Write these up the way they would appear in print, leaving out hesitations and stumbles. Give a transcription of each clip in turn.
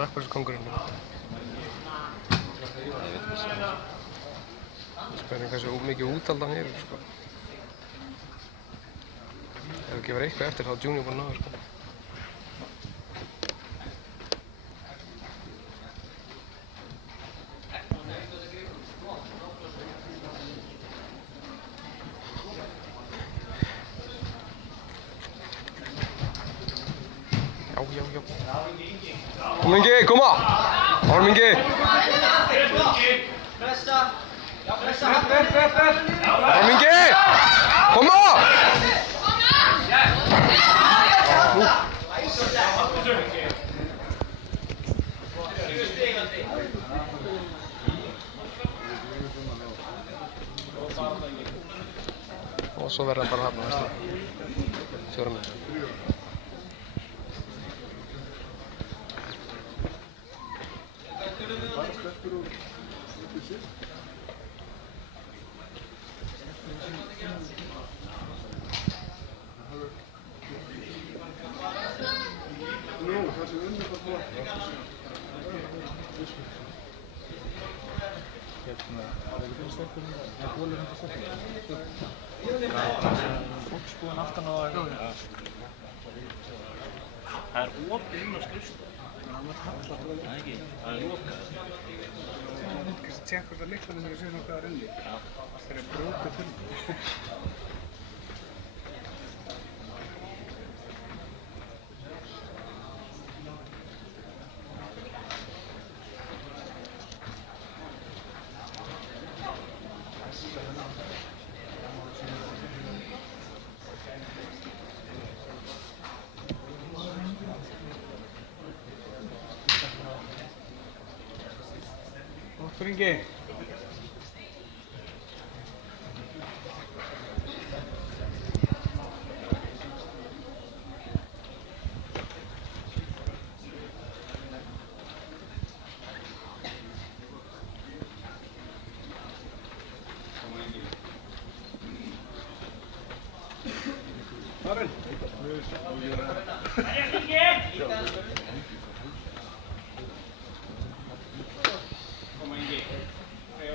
Brekkhúskóngurinn. Spurning hversu mikið úthald hann hefur, sko. Ef ekki verið eitthvað eftir þá er Junior búinn að ná þér, sko. Já. Kom Ingi, koma! Árum Ingi! Árum Ingi! Koma! Og svo verður hann bara þarna næstu 4 mínútur. Fólksbúinn aftan á það. Það er opið inn á skrifstofu. Það ekki, það er lokað. Það er kannski að tjekka hvort að lyklarnir eru síðan okkar inni. Það er brotið fyrir. Ingi. Farin.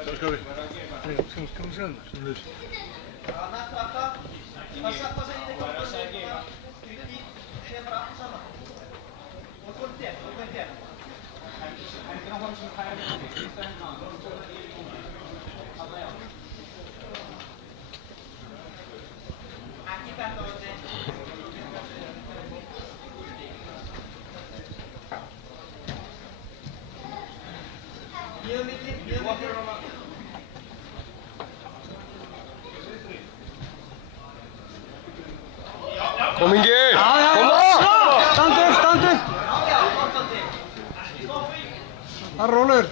Då ska vi. Ska vi sen? Som Kom Ingi! Koma! Stand upp! Það er rólur.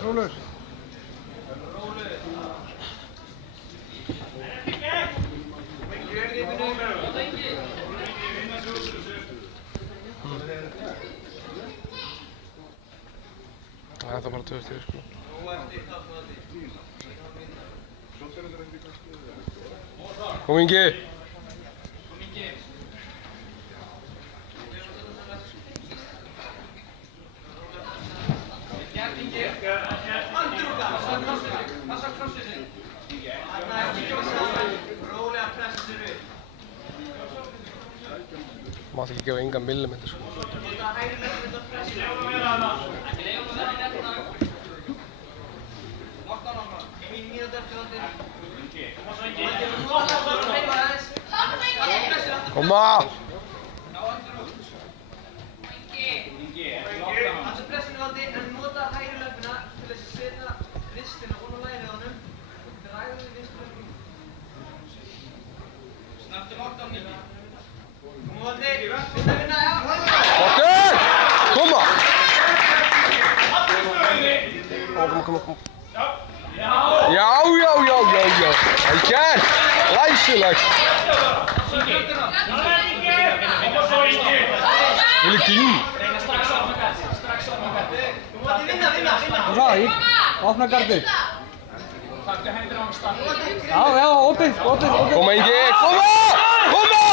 Það er bara 2 stig, sko. Kom Ingi! Mátti ekki gefa engan millimeter, sko. Koma! Koma! Kom. Já. Það er gert! Læsilegt! Vil ekki inn? Hvað sagði ég? Opna gardið. Já, opið. Koma Ingi! Koma!